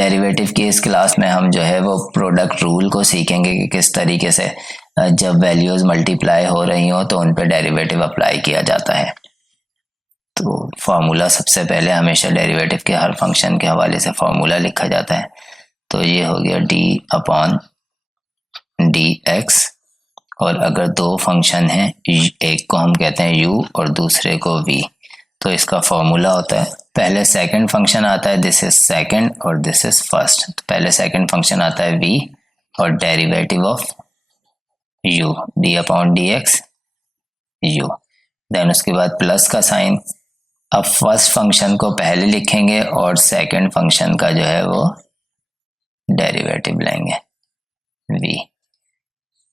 Derivative की इस class में हम जो है वो प्रोडक्ट रूल को सीखेंगे कि किस तरीके से जब वैल्यूज मल्टीप्लाई हो रही हो तो उन पर डेरिवेटिव अप्लाई किया जाता है। तो फार्मूला सबसे पहले हमेशा डेरिवेटिव के हर फंक्शन के हवाले से फार्मूला लिखा जाता है। तो ये हो गया डी अपॉन डी एक्स, और अगर दो फंक्शन हैं, एक को हम कहते हैं u और दूसरे को v, तो इसका फॉर्मूला होता है, पहले सेकंड फंक्शन आता है, दिस इज सेकंड और दिस इज फर्स्ट। तो पहले सेकंड फंक्शन आता है v और derivative of u d upon d x u, then उसके बाद प्लस का साइन। अब फर्स्ट फंक्शन को पहले लिखेंगे और सेकंड फंक्शन का जो है वो डेरिवेटिव लेंगे v।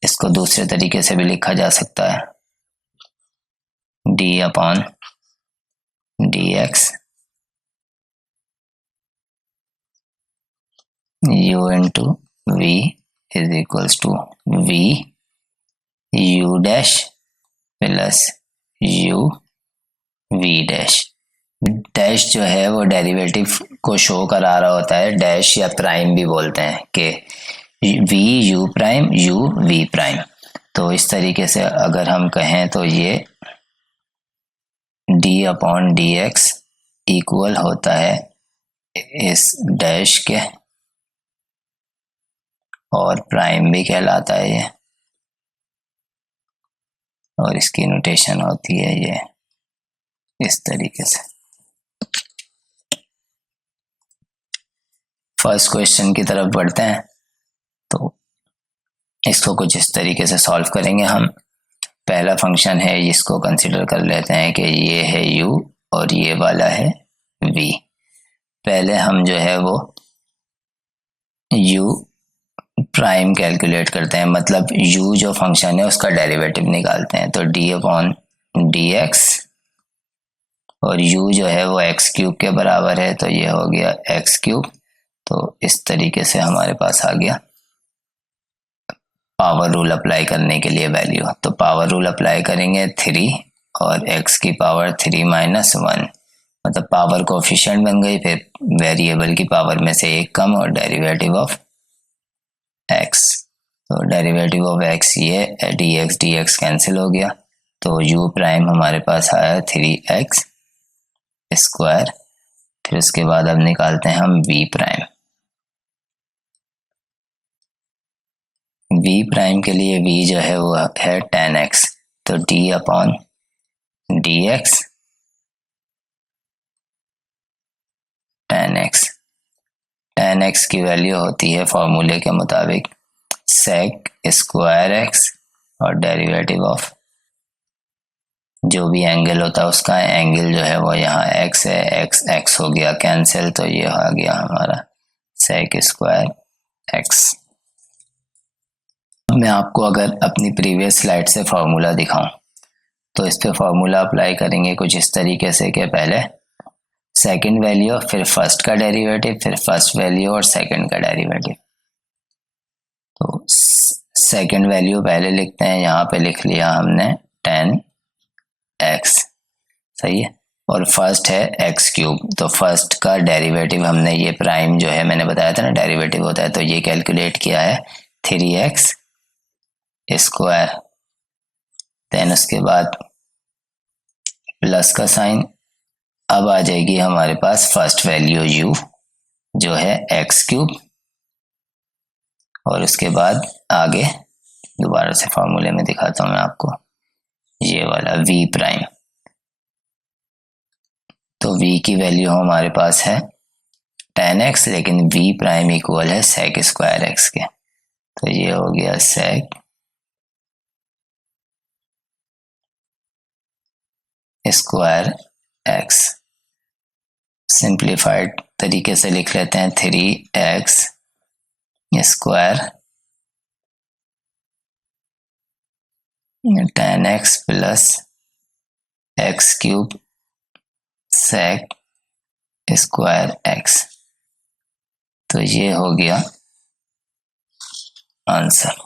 इसको दूसरे तरीके से भी लिखा जा सकता है, d upon d x u into v is equals to v u dash plus u v dash. Dash जो है वो डेरिवेटिव को शो करा रहा होता है, डैश या प्राइम भी बोलते हैं कि v u prime u v prime. तो इस तरीके से अगर हम कहें तो ये d upon d x equal होता है इस डैश के, और प्राइम भी कहलाता है ये, और इसकी नोटेशन होती है ये इस तरीके से। फर्स्ट क्वेश्चन की तरफ बढ़ते हैं। तो इसको कुछ इस तरीके से सॉल्व करेंगे हम। पहला फंक्शन है, इसको कंसिडर कर लेते हैं कि ये है u और ये वाला है v। पहले हम जो है वो u प्राइम कैलकुलेट करते हैं, मतलब u जो फंक्शन है उसका डेरिवेटिव निकालते हैं। तो d अपॉन डी एक्स, और u जो है वो x क्यूब के बराबर है, तो ये हो गया x क्यूब। तो इस तरीके से हमारे पास आ गया पावर रूल अप्लाई करने के लिए वैल्यू। तो पावर रूल अप्लाई करेंगे 3 और x की पावर 3 माइनस 1, मतलब पावर कोफिशिएंट बन गई, फिर वेरिएबल की पावर में से एक कम और डेरिवेटिव ऑफ x। तो डेरिवेटिव ऑफ x ये dx कैंसिल हो गया, तो u प्राइम हमारे पास आया 3x स्क्वायर। फिर उसके बाद अब निकालते हैं हम v प्राइम। v प्राइम के लिए v जो है वो है 10x, तो d upon d x 10x की वैल्यू होती है फॉर्मूले के मुताबिक sec स्क्वायर x और डेरिवेटिव ऑफ जो भी एंगल होता है उसका, एंगल जो है वो यहाँ x है, x हो गया कैंसिल, तो ये आ गया हमारा sec स्क्वायर x। मैं आपको अगर अपनी प्रीवियस स्लाइड से फार्मूला दिखाऊं तो इस पे फार्मूला अप्लाई करेंगे कुछ इस तरीके से कि पहले सेकंड वैल्यू, फिर फर्स्ट का डेरिवेटिव, फिर फर्स्ट वैल्यू और सेकंड का डेरिवेटिव। तो सेकंड वैल्यू पहले लिखते हैं, यहाँ पे लिख लिया हमने 10x, सही है, और फर्स्ट है x क्यूब। तो फर्स्ट का डेरिवेटिव हमने, ये प्राइम जो है मैंने बताया था ना डेरिवेटिव होता है, तो ये कैलकुलेट किया है 3x स्क्वायर। देन उसके बाद प्लस का साइन। अब आ जाएगी हमारे पास फर्स्ट वैल्यू u जो है x क्यूब, और उसके बाद आगे दोबारा से फॉर्मूले में दिखाता हूं मैं आपको, ये वाला v प्राइम। तो v की वैल्यू हमारे पास है 10x, लेकिन v प्राइम इक्वल है sec स्क्वायर x के, तो ये हो गया sec स्क्वायर x। सिंप्लीफाइड तरीके से लिख लेते हैं 3x square 10x plus x cube sec square x। तो ये हो गया आंसर।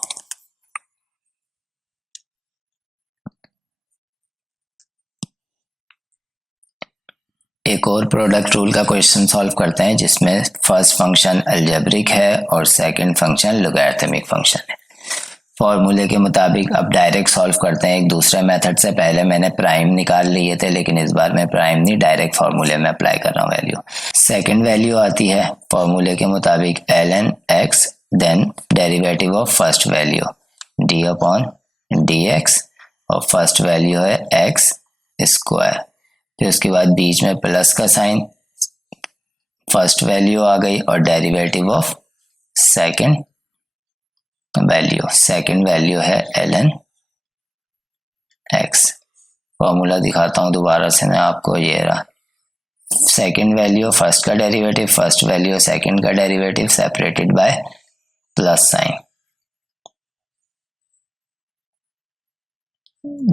एक और प्रोडक्ट रूल का क्वेश्चन सॉल्व करते हैं जिसमें फर्स्ट फंक्शन अलजेब्रिक है और सेकंड फंक्शन लॉगरिथमिक फंक्शन है। फॉर्मूले के मुताबिक अब डायरेक्ट सॉल्व करते हैं एक दूसरे मेथड से। पहले मैंने प्राइम निकाल लिए थे, लेकिन इस बार मैं प्राइम नहीं, डायरेक्ट फॉर्मूले में अप्लाई कर रहा हूँ वैल्यू। सेकंड वैल्यू आती है फॉर्मूले के मुताबिक ln x, then derivative of first value d upon dx, और फर्स्ट वैल्यू है x स्क्वायर। फिर उसके बाद बीच में प्लस का साइन, फर्स्ट वैल्यू आ गई, और डेरिवेटिव ऑफ सेकंड वैल्यू है ln x। फॉर्मूला दिखाता हूं दोबारा से मैं आपको, ये रहा। सेकंड वैल्यू फर्स्ट का डेरिवेटिव, फर्स्ट वैल्यू सेकंड का derivative, separated by plus sign.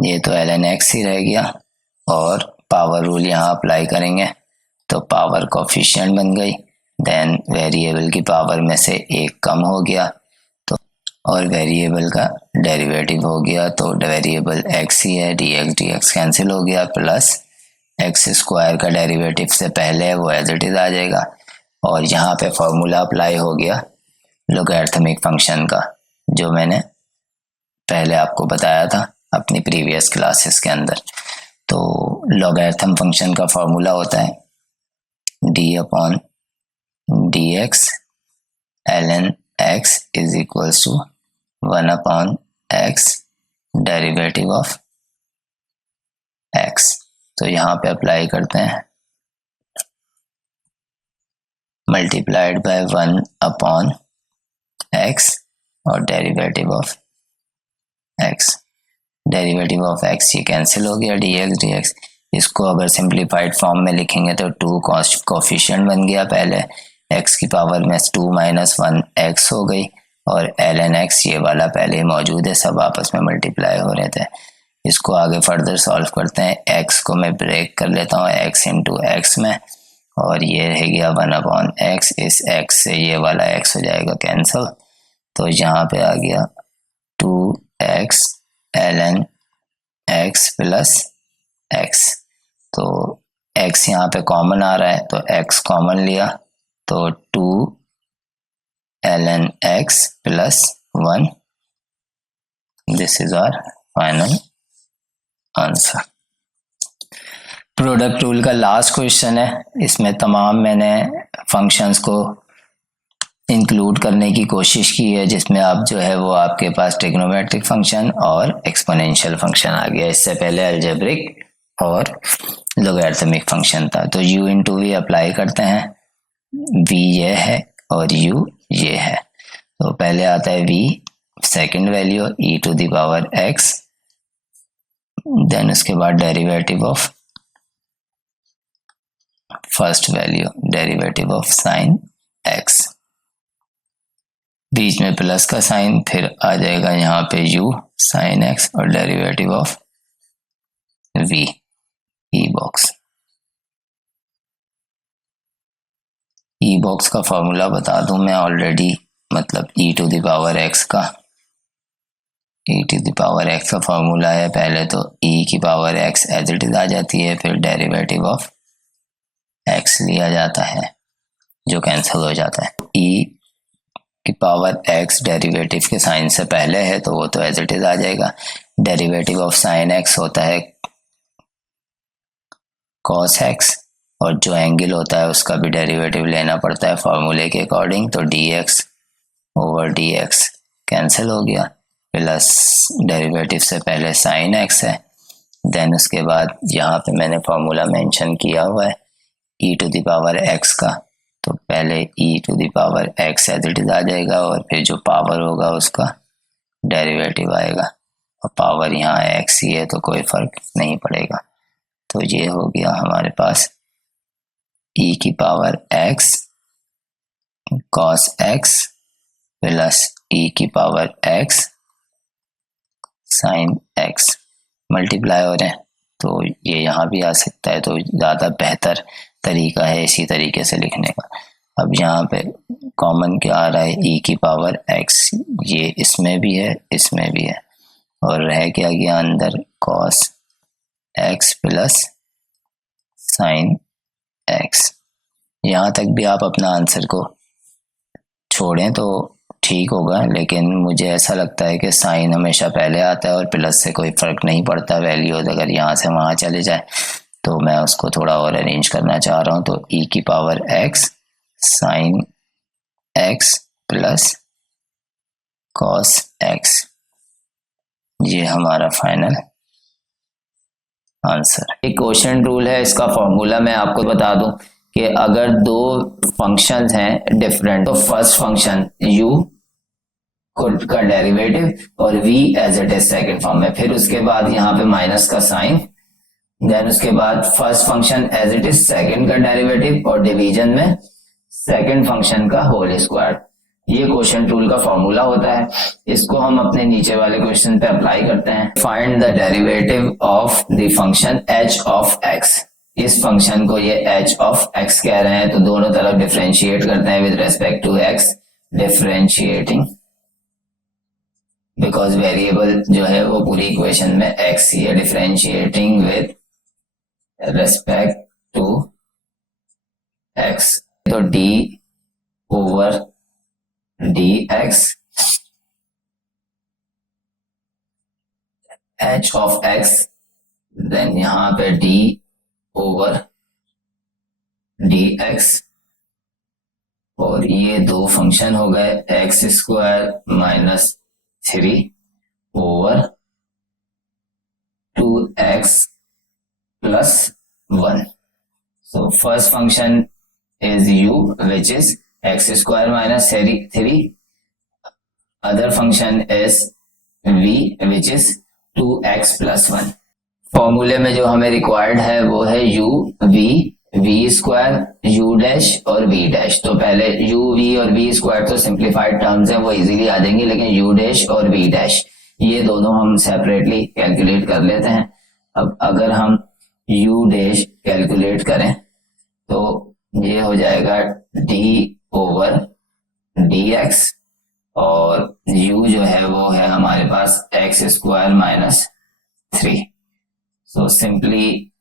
ये तो ln x ही रह गया, और पावर रूल यहाँ अप्लाई करेंगे तो पावर कोफिशिएंट बन गई। देन वेरिएबल की पावर में से एक कम हो गया, तो और वेरिएबल का डेरिवेटिव हो गया, तो वेरिएबल x ही है, dx कैंसिल हो गया, प्लस x स्क्वायर का डेरिवेटिव से पहले है वो एज इट इज आ जाएगा। और यहाँ पे फॉर्मूला अप्लाई हो गया लॉगरिथमिक फंक्शन का, जो मैंने पहले आपको बताया था अपनी प्रीवियस क्लासेस के अंदर। तो लॉगरिथम फंक्शन का फॉर्मूला होता है d upon dx ln x is equals to 1 upon x derivative of x। तो यहाँ पे अप्लाई करते हैं, मल्टीप्लाइड बाय 1 अपॉन x और derivative of x। Derivative of x ये कैंसिल हो गया, dx। इसको अगर सिंप्लीफाइड फॉर्म में लिखेंगे तो 2 कोफिशिएंट बन गया, पहले x की पावर में 2 माइनस 1 x हो गई, और ln x ये वाला पहले ही मौजूद है, सब आपस में मल्टीप्लाई हो रहे थे। इसको आगे फर्दर सॉल्व करते हैं। x को मैं ब्रेक कर लेता हूँ x इंटू एक्स में, और ये रह गया 1 अपॉन x। इस x से ये वाला x हो जाएगा कैंसिल, तो यहाँ पे आ गया 2x ln x plus x। तो x यहाँ पे कॉमन आ रहा है, तो x कॉमन लिया, तो 2 ln x plus 1। This is our final answer. Product rule का लास्ट क्वेश्चन है। इसमें तमाम मैंने फंक्शंस को इंक्लूड करने की कोशिश की है, जिसमें आप जो है वो आपके पास ट्रिग्नोमेट्रिक फंक्शन और एक्सपोनेंशियल फंक्शन आ गया। इससे पहले अलजेब्रिक और लॉगरिथमिक फंक्शन था। तो u इंटू वी अप्लाई करते हैं, v ये है और u ये है। तो पहले आता है v, second value e to the power x, then उसके बाद derivative of first value, derivative of sine x, बीच में प्लस का साइन, फिर आ जाएगा यहाँ पे u साइन x, और derivative of v e box. e box का फॉर्मूला बता दूं मैं ऑलरेडी, मतलब e to the power x का, e to the power x का फॉर्मूला है, पहले तो e की power x as it is आ जाती है, फिर डेरिवेटिव ऑफ x लिया जाता है जो कैंसिल हो जाता है। e की पावर x डेरिवेटिव के साइन से पहले है तो वो तो एज इट इज आ जाएगा। डेरिवेटिव ऑफ साइन x होता है cos x, और जो एंगल होता है उसका भी डेरिवेटिव लेना पड़ता है फॉर्मूले के अकॉर्डिंग। तो dx ओवर dx कैंसिल हो गया, प्लस डेरिवेटिव से पहले साइन x है, देन उसके बाद यहाँ पे मैंने फॉर्मूला मेंशन किया हुआ है e to the power x का, तो पहले e to the power x as it is आ जाएगा, और फिर जो पावर होगा उसका डेरिवेटिव आएगा, और पावर यहाँ x ही है तो कोई फर्क नहीं पड़ेगा। तो ये हो गया हमारे पास e की power x cos x plus e की power x sin x, multiply हो रहे हैं तो ये यहाँ भी आ सकता है, तो ज़्यादा बेहतर तरीका है इसी तरीके से लिखने का। अब यहाँ पे कॉमन क्या आ रहा है, e की पावर x, ये इसमें भी है इसमें भी है, और रह क्या गया अंदर cos x plus sin x. यहाँ तक भी आप अपना आंसर को छोड़ें तो ठीक होगा, लेकिन मुझे ऐसा लगता है कि साइन हमेशा पहले आता है और प्लस से कोई फ़र्क नहीं पड़ता, वैल्यूज अगर यहाँ से वहाँ चले जाए। तो मैं उसको थोड़ा और अरेंज करना चाह रहा हूँ। तो e की power x sine x plus cos x, ये हमारा फाइनल आंसर। एक क्वेश्चन रूल है, इसका फॉर्मूला मैं आपको बता दूं कि अगर दो फंक्शंस हैं डिफरेंट, तो फर्स्ट फंक्शन u का डेरिवेटिव और v as it is second form में, फिर उसके बाद यहाँ पे माइनस का साइन, देन उसके बाद first function as it is second का डेरिवेटिव और डिवीजन में सेकंड फंक्शन का होल स्क्वायर। ये क्वेश्चन रूल का फॉर्मूला होता है। इसको हम अपने नीचे वाले क्वेश्चन पे अप्लाई करते हैं। Find the derivative of the function h of x। इस फंक्शन को ये h ऑफ x कह रहे हैं, तो दोनों तरफ डिफरेंशिएट करते हैं with respect to x, differentiating because variable जो है वो पूरी इक्वेशन में x ही है, differentiating with respect to x, तो d over dx h of x, then यहां पे d ओवर dx, और ये दो फंक्शन हो गए x square minus 3 over 2x plus 1। So first function is u which is x square minus 3, other function is v which is 2x plus 1। फॉर्मूले में जो हमें रिक्वायर्ड है वो है u v square u dash और v डैश। तो पहले u v और v स्क्वायर तो सिंप्लीफाइड टर्म्स हैं, वो इजीली आ जाएंगी, लेकिन u डैश और v डैश ये दोनों हम सेपरेटली कैलकुलेट कर लेते हैं। अब अगर हम u डैश कैलकुलेट करें तो ये हो जाएगा d ओवर dx, और u जो है वो है हमारे पास x square minus 3। So simply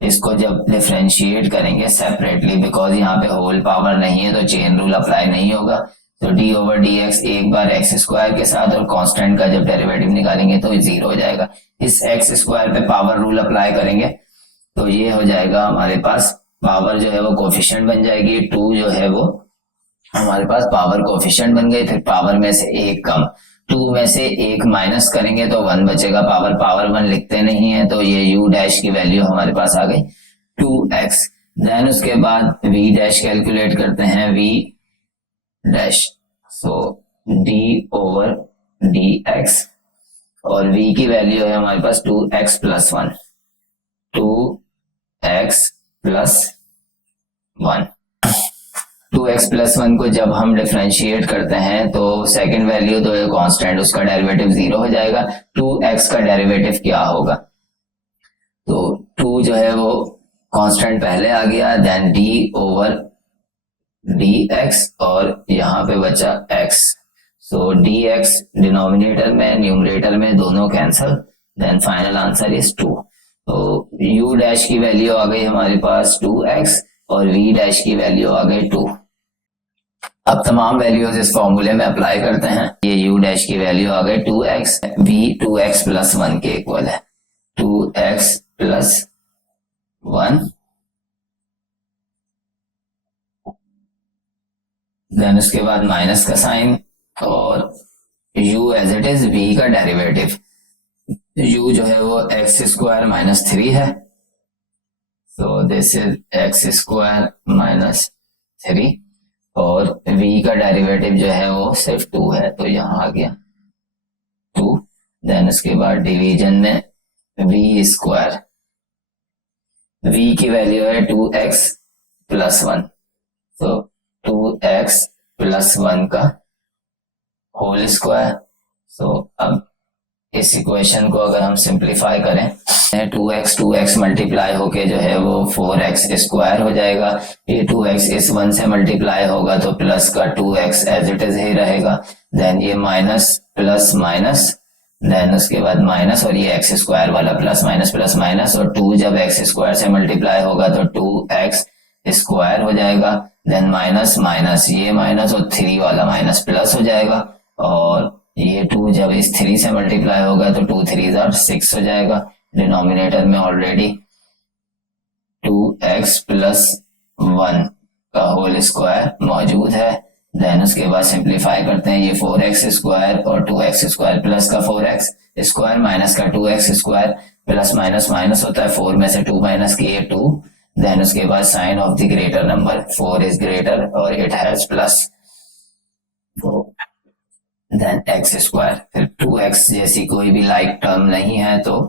इसको जब डिफरेंशिएट करेंगे सेपरेटली, बिकॉज यहाँ पे होल पावर नहीं है तो चेन रूल अप्लाई नहीं होगा, तो d ओवर dx एक बार x स्क्वायर के साथ और कांस्टेंट का जब डेरिवेटिव निकालेंगे तो 0 हो जाएगा। इस x स्क्वायर पे पावर रूल अप्लाई करेंगे तो ये हो जाएगा हमारे पास पावर जो है वो कोफिशिएंट बन जाएगी, 2 जो है वो हमारे पास पावर कोफिशिएंट बन गई। फिर पावर में से एक कम, 2 में से एक माइनस करेंगे तो 1 बचेगा, पावर 1 लिखते नहीं है, तो ये u डैश की वैल्यू हमारे पास आ गई 2x। देन उसके बाद v डैश कैलकुलेट करते हैं, v डैश, सो d ओवर dx, और v की वैल्यू है हमारे पास 2x plus 1, 2x plus 1। 2x plus 1 को जब हम डिफरेंशिएट करते हैं तो सेकंड वैल्यू तो कांस्टेंट, उसका डेरिवेटिव 0 हो जाएगा। 2x का डेरिवेटिव क्या होगा, तो 2 जो है वो कांस्टेंट पहले आ गया, देन d ओवर dx, और यहाँ पे बचा x, सो dx डिनोमिनेटर में न्यूमरेटर में दोनों cancel, then final answer is 2। तो u डैश की वैल्यू आ गई हमारे पास 2x और v डैश की वैल्यू आ गई 2। अब तमाम वैल्यूज इस फॉर्मूले में अप्लाई करते हैं। ये u डैश की वैल्यू आ गई 2x, v 2x प्लस 1 के इक्वल है, 2x प्लस 1, देन उसके बाद माइनस का साइन, और u as it is v का डेरिवेटिव, u जो है वो x स्क्वायर माइनस 3 है, so this is x square minus 3, और v का डेरिवेटिव जो है वो सिर्फ 2 है, तो यहाँ आ गया 2। देन उसके बाद डिवीजन में v स्क्वायर, v की वैल्यू है 2x प्लस 1, तो 2x प्लस 1 का होल स्क्वायर। सो अब इस इक्वेशन को अगर हम सिंप्लीफाई करें, 2x मल्टीप्लाई होके जो है वो 4x स्क्वायर हो जाएगा, ये 2x इस 1 से मल्टीप्लाई होगा तो प्लस का 2x as it is he रहेगा, देन ये माइनस प्लस माइनस, देन उसके बाद माइनस, और ये x स्क्वायर वाला प्लस माइनस, और 2 जब x स्क्वायर से मल्टीप्लाई होगा तो 2x स्क्वायर हो जाएगा, देन माइनस माइनस ये माइनस और 3 वाला माइनस प्लस हो जाएगा, और ये 2 जब इस 3 से मल्टीप्लाई होगा तो 2 3 6 हो जाएगा। डिनोमिनेटर में ऑलरेडी 2x प्लस 1 का होल स्क्वायर मौजूद है। देन उसके बाद सिंप्लीफाई करते हैं, ये 4x स्क्वायर और 2x स्क्वायर प्लस का 4x स्क्वायर माइनस का 2x square, plus minus minus होता है, 4 में से 2 माइनस किए 2। देन उसके बाद sign of the greater number, 4 is greater और it has plus, then x square, फिर 2x जैसी कोई भी लाइक टर्म नहीं है तो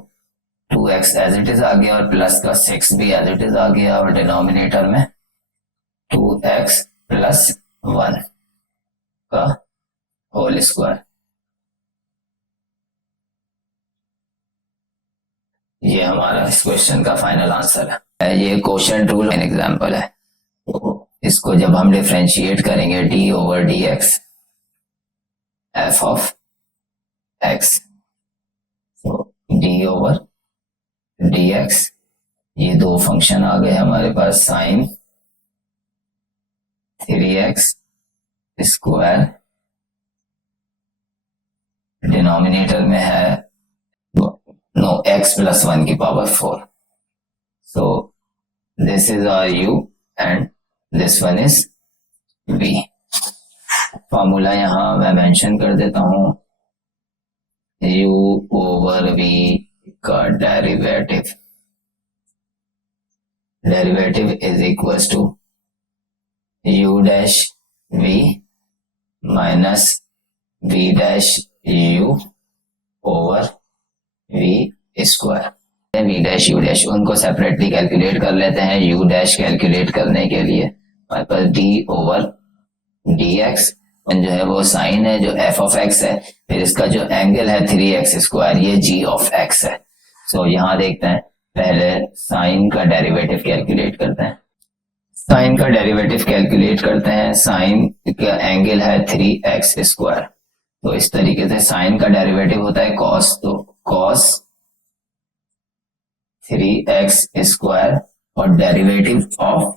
2x एज इट इज आ गया और प्लस का 6 भी एज इट इज आ गया, और डिनोमिनेटर में 2x प्लस 1 का होल स्क्वायर। ये हमारा इस क्वेश्चन का फाइनल आंसर है। ये क्वेश्चन रूल एग्जांपल है, इसको जब हम डिफरेंशिएट करेंगे d over dx f of x, d over dx, ये दो फंक्शन आ गए हमारे पास, साइन 3x स्क्वायर, डिनोमिनेटर में है नो x प्लस 1 की power 4, so this is our u and this one is v। Formula यहां मैं मेंशन कर देता हूं, u ओवर v का derivative is equal to u dash v minus v dash u over v square. v dash u dash उनको separately calculate कर लेते हैं। u डैश कैलकुलेट करने के लिए हमारे पास d ओवर dx जो है वो साइन है जो f ऑफ x है, फिर इसका जो एंगल है 3x स्क्वायर, ये g ऑफ x है। सो यहाँ देखते हैं, पहले साइन का डेरिवेटिव कैलकुलेट करते हैं। साइन का डेरिवेटिव कैलकुलेट करते हैं, साइन का एंगल है 3x स्क्वायर, तो इस तरीके से साइन का डेरिवेटिव होता है cos, तो cos 3x स्क्वायर और derivative of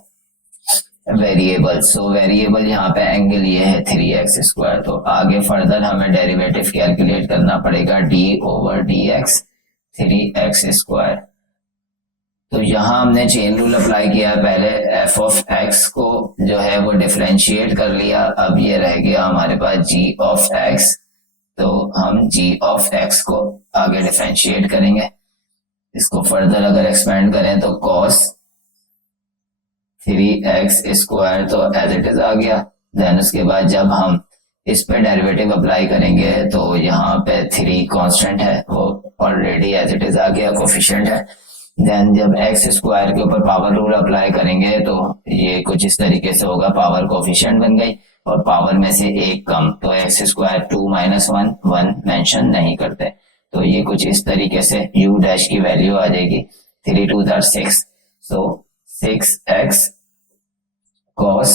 variable, so variable यहाँ पे एंगल ये है 3x स्क्वायर। तो आगे फर्दर हमें डेरिवेटिव कैलकुलेट करना पड़ेगा d over dx 3x square. तो यहाँ हमने चेन रूल अप्लाई किया, पहले f ऑफ x को जो है वो डिफरेंशिएट कर लिया, अब ये रह गया हमारे पास g ऑफ x, तो हम g ऑफ x को आगे डिफरेंशिएट करेंगे। इसको फर्दर अगर एक्सपेंड करें तो cos 3x स्क्वायर तो एज इट इज आ गया। देन उसके बाद जब हम इस पे डेरिवेटिव अप्लाई करेंगे तो यहाँ पे 3 कांस्टेंट है, वो ऑलरेडी एज इट इज आ गया, कोफिशिएंट है। देन जब x स्क्वायर के ऊपर पावर रूल अप्लाई करेंगे तो ये कुछ इस तरीके से होगा, पावर कोफिशिएंट बन गई और पावर में से एक कम, तो x स्क्वायर 2 माइनस 1 1 मेंशन नहीं करते, तो ये कुछ इस तरीके से u डैश की वैल्यू आ जाएगी 3 2 6, सो 6x cos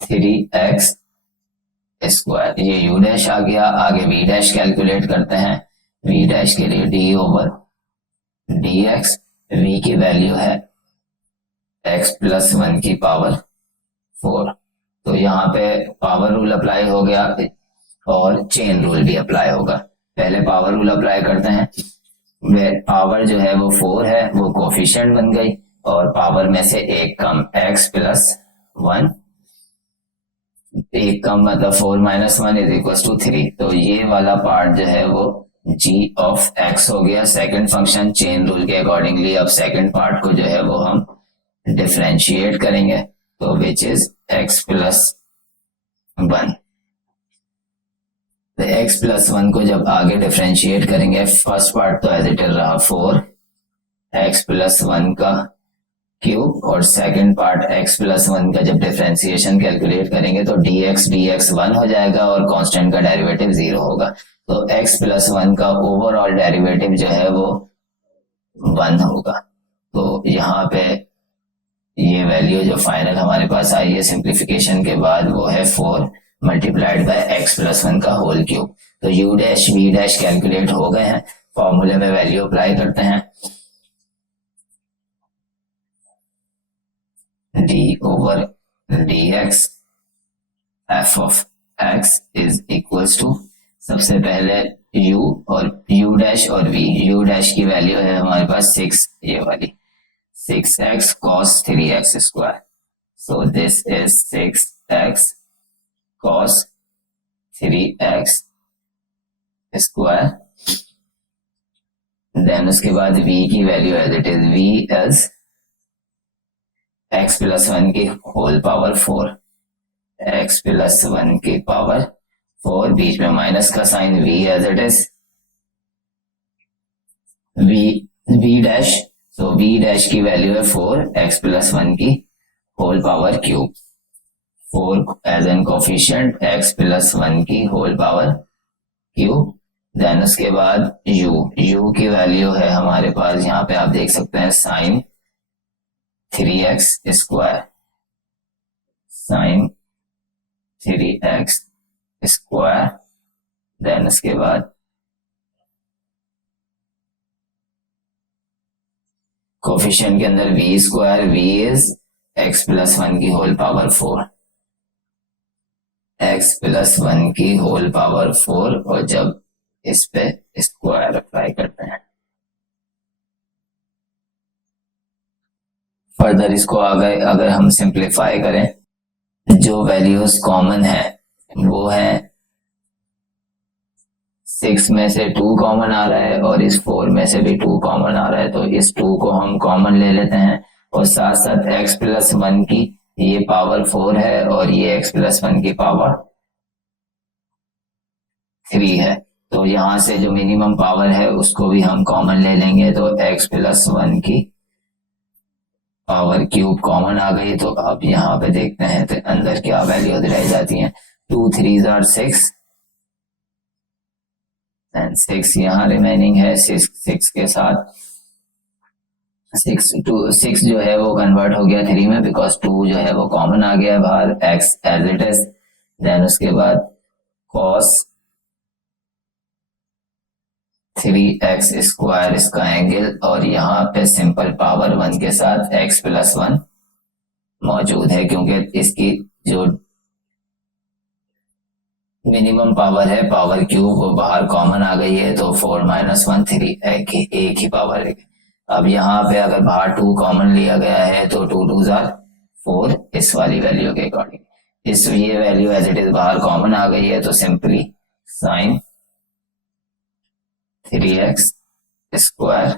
3x स्क्वायर, ये u डैश आ गया। आगे v डैश कैलकुलेट करते हैं, v डैश के लिए d ओवर dx, v की वैल्यू है x प्लस 1 की पावर 4, तो यहाँ पे पावर रूल अप्लाई हो गया और चेन रूल भी अप्लाई होगा। पहले पावर रूल अप्लाई करते हैं, पावर जो है वो 4 है, वो कोफिशिएंट बन गई और पावर में से एक कम x प्लस 1, एक कम मतलब 4 माइनस 1 इज इक्वल टू 3, तो ये वाला पार्ट जो है वो g ऑफ x हो गया। सेकंड फंक्शन चेन रूल के अकॉर्डिंगली अब सेकंड पार्ट को जो है वो हम डिफरेंशिएट करेंगे, तो विच इज x प्लस 1। तो x प्लस 1 को जब आगे डिफरेंशिएट करेंगे, फर्स्ट पार्ट तो एज इट इज रहा 4 x प्लस 1 का क्यूब, और सेकंड पार्ट x प्लस 1 का जब डिफरेंशिएशन कैलकुलेट करेंगे तो dx 1 हो जाएगा और कांस्टेंट का डेरिवेटिव 0 होगा, तो x प्लस 1 का ओवरऑल डेरिवेटिव जो है वो 1 होगा। तो यहाँ पे ये वैल्यू जो फाइनल हमारे पास आई है सिंप्लीफिकेशन के बाद वो है 4 मल्टीप्लाइड बाय x प्लस 1 का होल क्यूब। तो u dash v dash calculate हो गए हैं, फॉर्मूले में वैल्यू अप्लाई करते हैं। D over d x f of x is equals to, सबसे पहले u और u डैश और v, u डैश की वैल्यू है हमारे पास 6, ये वाली 6x cos 3x square, so this is 6x cos 3x square. Then उसके बाद v की value as it is, v as x plus 1 की होल पावर 4, x प्लस 1 की पावर 4, बीच में माइनस का sign, v as it is v dash, so v dash की value है 4, x plus 1 की whole power cube, 4 as an coefficient, x plus 1 की whole power cube. Then उसके बाद u की वैल्यू है हमारे पास, यहाँ पे आप देख सकते हैं sine 3x square, sine 3x square. Then उसके बाद कोफिशिएंट के अंदर v square, v is x plus 1 की होल पावर 4, x प्लस 1 की होल पावर 4, और जब इस पे स्क्वायर अप्लाई करते हैं, फर्दर इसको आगे अगर हम सिंप्लीफाई करें, जो वैल्यूज कॉमन है वो है 6 में से 2 कॉमन आ रहा है और इस 4 में से भी 2 कॉमन आ रहा है, तो इस 2 को हम कॉमन ले लेते हैं, और साथ साथ x प्लस 1 की ये पावर 4 है और ये x प्लस 1 की पावर 3 है, तो यहां से जो मिनिमम पावर है उसको भी हम कॉमन ले लेंगे, तो x प्लस 1 की पावर क्यूब कॉमन आ गई। तो अब यहाँ पे देखते हैं तो अंदर क्या वैल्यूज रह जाती हैं, 2 3s are 6 एंड 6 यहाँ रिमेनिंग है, 6 के साथ 6 जो है वो कन्वर्ट हो गया 3 में, बिकॉज 2 जो है वो कॉमन आ गया बाहर, x as it is. Then उसके बाद cos 3x स्क्वायर इसका एंगल, और यहाँ पे सिंपल पावर 1 के साथ x प्लस 1 मौजूद है, क्योंकि इसकी जो मिनिमम पावर है पावर क्यूब वो बाहर कॉमन आ गई है, तो 4 माइनस 1 3, एक ही पावर है। अब यहाँ पे अगर बाहर 2 कॉमन लिया गया है तो 2 2s are 4 इस वाली वैल्यू के अकॉर्डिंग, इस ये वैल्यू एज इट इज बाहर कॉमन आ गई है, तो simply sine 3x square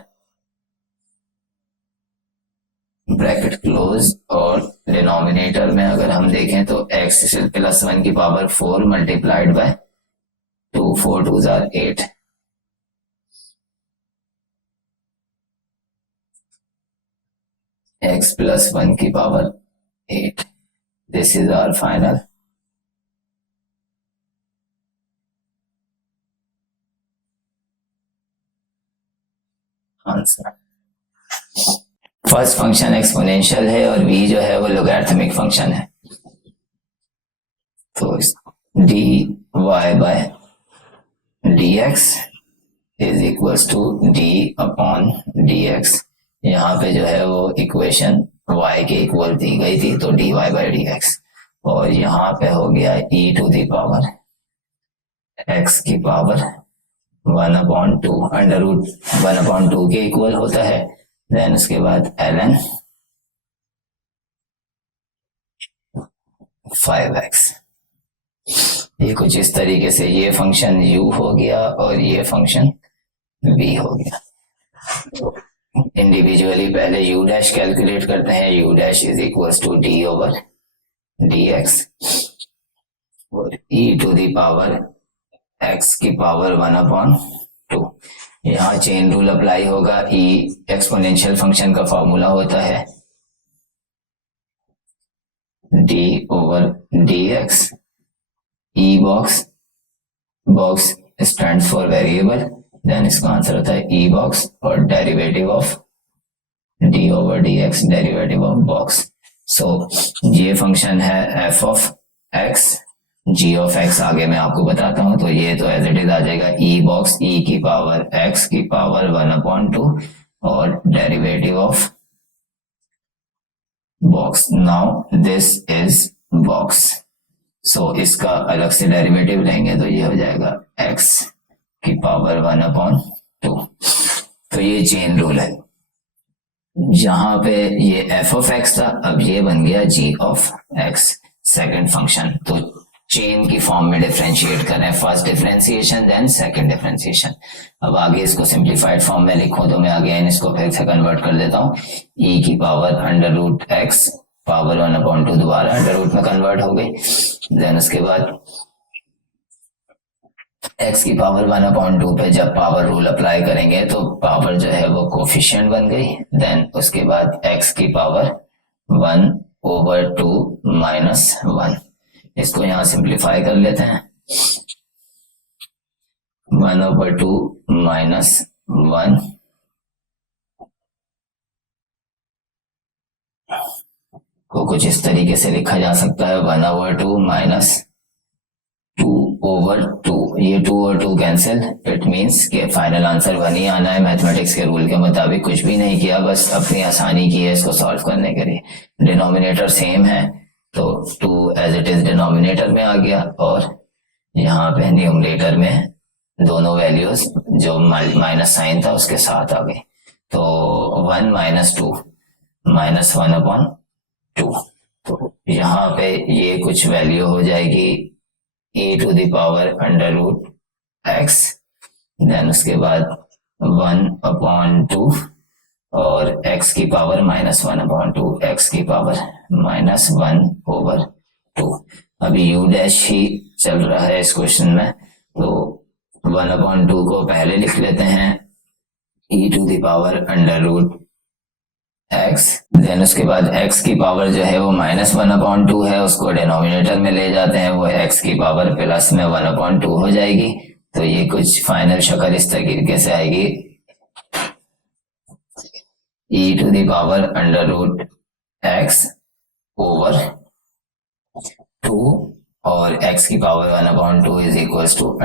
bracket close, और डिनोमिनेटर में अगर हम देखें तो x प्लस 1 की power 4 multiplied by 2, 4 2s are 8, x plus 1 की power 8, this is our final answer. First function exponential है और v जो है वो लोगैरिथमिक फंक्शन है, तो dy by dx is equals to d upon dx, यहाँ पे जो है वो इक्वेशन y के इक्वल दी गई थी, तो dy बाय dx, और यहाँ पे हो गया e to the power x की पावर 1/2, अंडर रूट 1/2 के इक्वल होता है। देन उसके बाद ln 5x, ये कुछ इस तरीके से ये फंक्शन u हो गया और ये फंक्शन v हो गया। इंडिविजुअली पहले u डैश कैलकुलेट करते हैं, u dash is equals to d over dx, और e to the power x की पावर 1/2, यहाँ चेन रूल अप्लाई होगा, e एक्सपोनेंशियल फंक्शन का फॉर्मूला होता है d over dx, e box stand for variable, then इसका आंसर होता है e बॉक्स, और derivative of d over dx, derivative of box. So ये फंक्शन है f of x, g of x आगे मैं आपको बताता हूं, तो ये तो एज इट इज आ जाएगा e बॉक्स, e की पावर x की पावर 1/2, और derivative of box. Now this is box. So इसका अलग से डेरिवेटिव लेंगे तो ये हो जाएगा x की पावर 1/2. तो ये चेन रूल है. यहाँ पे ये f ऑफ x था, अब ये बन गया g of x second function. तो चेन की फॉर्म में डिफरेंशिएट करें, first differentiation then second differentiation. अब आगे इसको सिंप्लीफाइड फॉर्म में लिखूं तो मैं अगेन इसको फिर से कन्वर्ट कर देता हूँ. e की power under root x power 1/2 दोबारा अंडर रूट में कन्वर्ट हो गई. देन उसके बाद x की पावर 1/2 पे जब पावर रूल अप्लाई करेंगे तो पावर जो है वो कोफिशिएंट बन गई. देन उसके बाद x की पावर 1/2 -1. इसको यहां सिंप्लीफाई कर लेते हैं. 1/2 -1 को कुछ इस तरीके से लिखा जा सकता है 1/2 -2/2. ये 2 और 2 कैंसिल. इट मीन्स कि फाइनल आंसर 1 ही आना है. मैथमेटिक्स के रूल के मुताबिक कुछ भी नहीं किया, बस अपनी आसानी की है इसको सॉल्व करने के लिए. डिनोमिनेटर सेम है तो 2 एज इट इज डिनोमिनेटर में आ गया और यहाँ पे न्यूमरेटर में दोनों वैल्यूज जो माइनस साइन था उसके साथ आ गई. तो 1 -2 -1/2. तो यहाँ पे ये कुछ वैल्यू हो जाएगी e⁻√x. देन उसके बाद 1/2 और x की पावर -1/2, x की पावर -1/2. अभी u डैश ही चल रहा है इस क्वेश्चन में, तो 1/2 को पहले लिख लेते हैं e⁻√x. देन उसके बाद x की पावर जो है वो -1/2 है, उसको डिनोमिनेटर में ले जाते हैं, वो x की पावर प्लस में 1/2 हो जाएगी. तो ये कुछ फाइनल शक्ल इस तरीके से आएगी e⁻√x ओवर 2 और x की power 1/2 is equal to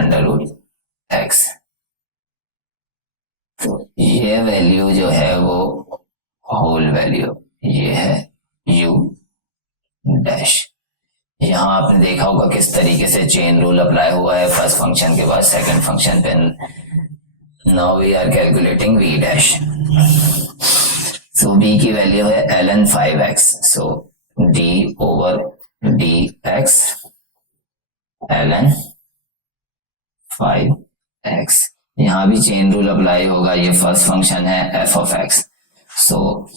√x. तो ये वैल्यू जो है वो होल वैल्यू ये है u डैश. यहाँ आपने देखा होगा किस तरीके से चेन रूल अप्लाई हुआ है फर्स्ट फंक्शन के बाद सेकंड फंक्शन पे. Now we are calculating v dash. So b की वैल्यू है ln 5x. So d over dx ln 5x. यहाँ भी चेन रूल अप्लाई होगा. ये फर्स्ट फंक्शन है f ऑफ x. सो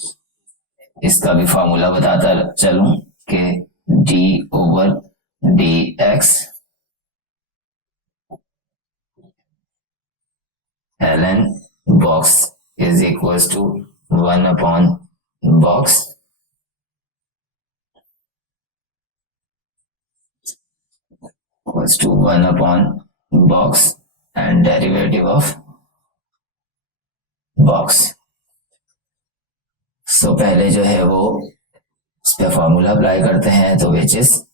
इसका भी फॉर्मूला बताता चलूं कि d over dx ln box is equals to 1/box equals to 1/box and derivative of box. सो पहले जो है वो इस पे फॉर्मूला अप्लाई करते हैं तो विच इज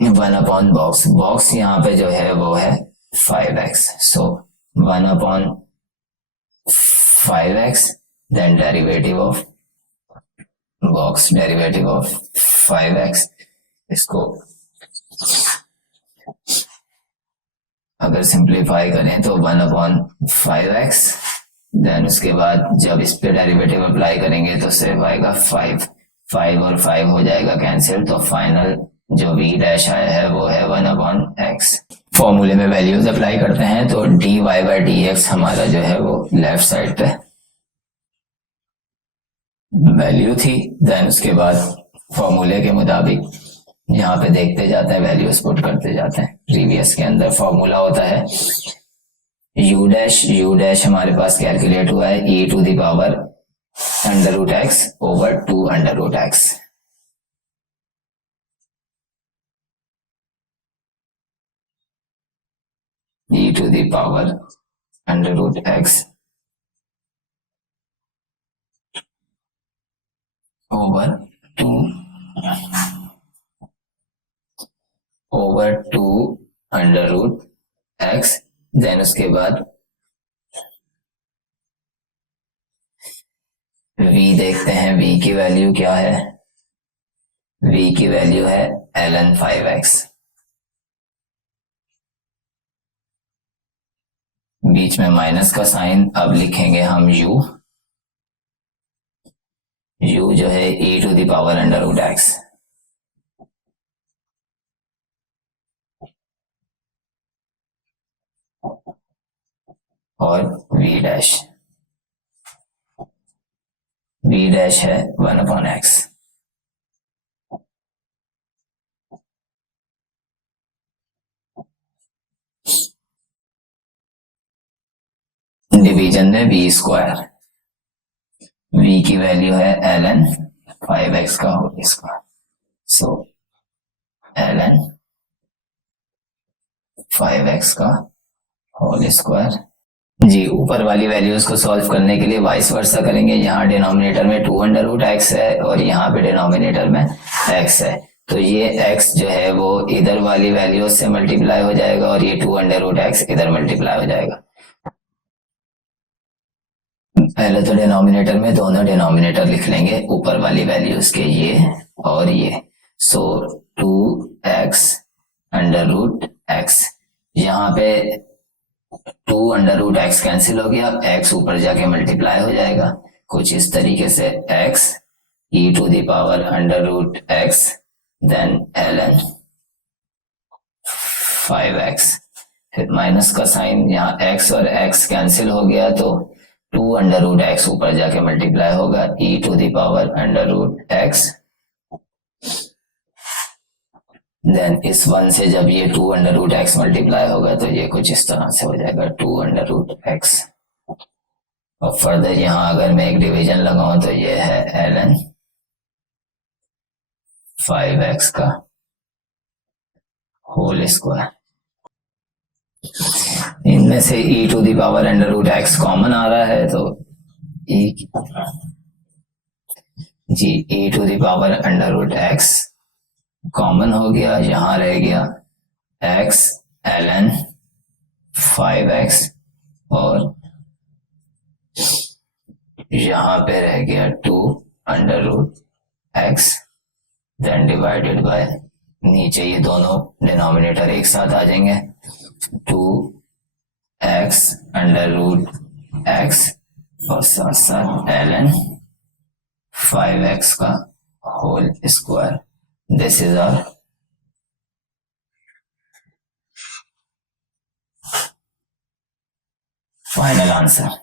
1/box. बॉक्स यहाँ पे जो है वो है 5x. So 1/5x then derivative of box, derivative of 5x. इसको अगर सिंप्लीफाई करें तो 1/5x. देन उसके बाद जब इस पे डेरिवेटिव अप्लाई करेंगे तो सिर्फ आएगा 5 और 5 हो जाएगा कैंसिल. तो फाइनल जो v डैश आया है वो है 1/x. फॉर्मूले में वैल्यूज अप्लाई करते हैं तो dy/dx हमारा जो है वो लेफ्ट साइड पे वैल्यू थी. देन उसके बाद फॉर्मूले के मुताबिक यहाँ पे देखते जाते हैं, वैल्यूज पुट करते जाते हैं. प्रीवियस के अंदर फॉर्मूला होता है u डैश हमारे पास कैलकुलेट हुआ है e⁻√x over 2√x. e⁻√x over 2√x. Then उसके बाद v देखते हैं, v की वैल्यू क्या है, v की वैल्यू है ln 5x। बीच में माइनस का साइन, अब लिखेंगे हम u जो है e to the power under root x, और v डैश है 1/x। डिवीजन में v स्क्वायर, v की वैल्यू है ln 5x का होल स्क्वायर, सो ln 5x का होल स्क्वायर। जी, ऊपर वाली वैल्यूज को सॉल्व करने के लिए वाइस वर्सा करेंगे। यहाँ डिनोमिनेटर में 2√x है और यहाँ पे डिनोमिनेटर में x है, तो ये x जो है वो इधर वाली वैल्यूज से मल्टीप्लाई हो जाएगा और ये 2√x इधर मल्टीप्लाई हो जाएगा। पहले तो डिनोमिनेटर में दोनों डिनोमिनेटर लिख लेंगे, ऊपर वाली वैल्यूज के ये और ये, सो 2x अंडर रूट एक्स, यहाँ पे 2√x कैंसिल हो गया, x ऊपर जाके मल्टीप्लाई हो जाएगा कुछ इस तरीके से, x e to the power under root x, then ln 5x, फिर माइनस का साइन, यहाँ x और x कैंसिल हो गया तो 2√x ऊपर जाके मल्टीप्लाई होगा, e to the power under root x, then इस 1 से जब ये 2√x मल्टीप्लाई होगा तो ये कुछ इस तरह से हो जाएगा 2√x, और फर्दर यहाँ अगर मैं एक डिवीजन लगाऊं तो ये है ln 5x का होल स्क्वायर। इनमें से e to the power under root x common आ रहा है, तो e to the power under root x common हो गया, यहां रह गया x ln 5x और यहां पे रह गया 2√x, देन डिवाइडेड बाय, नीचे ये दोनों डिनोमिनेटर एक साथ आ जाएंगे, 2x अंडर रूट x और साथ साथ ln 5x का whole square. This is our final answer.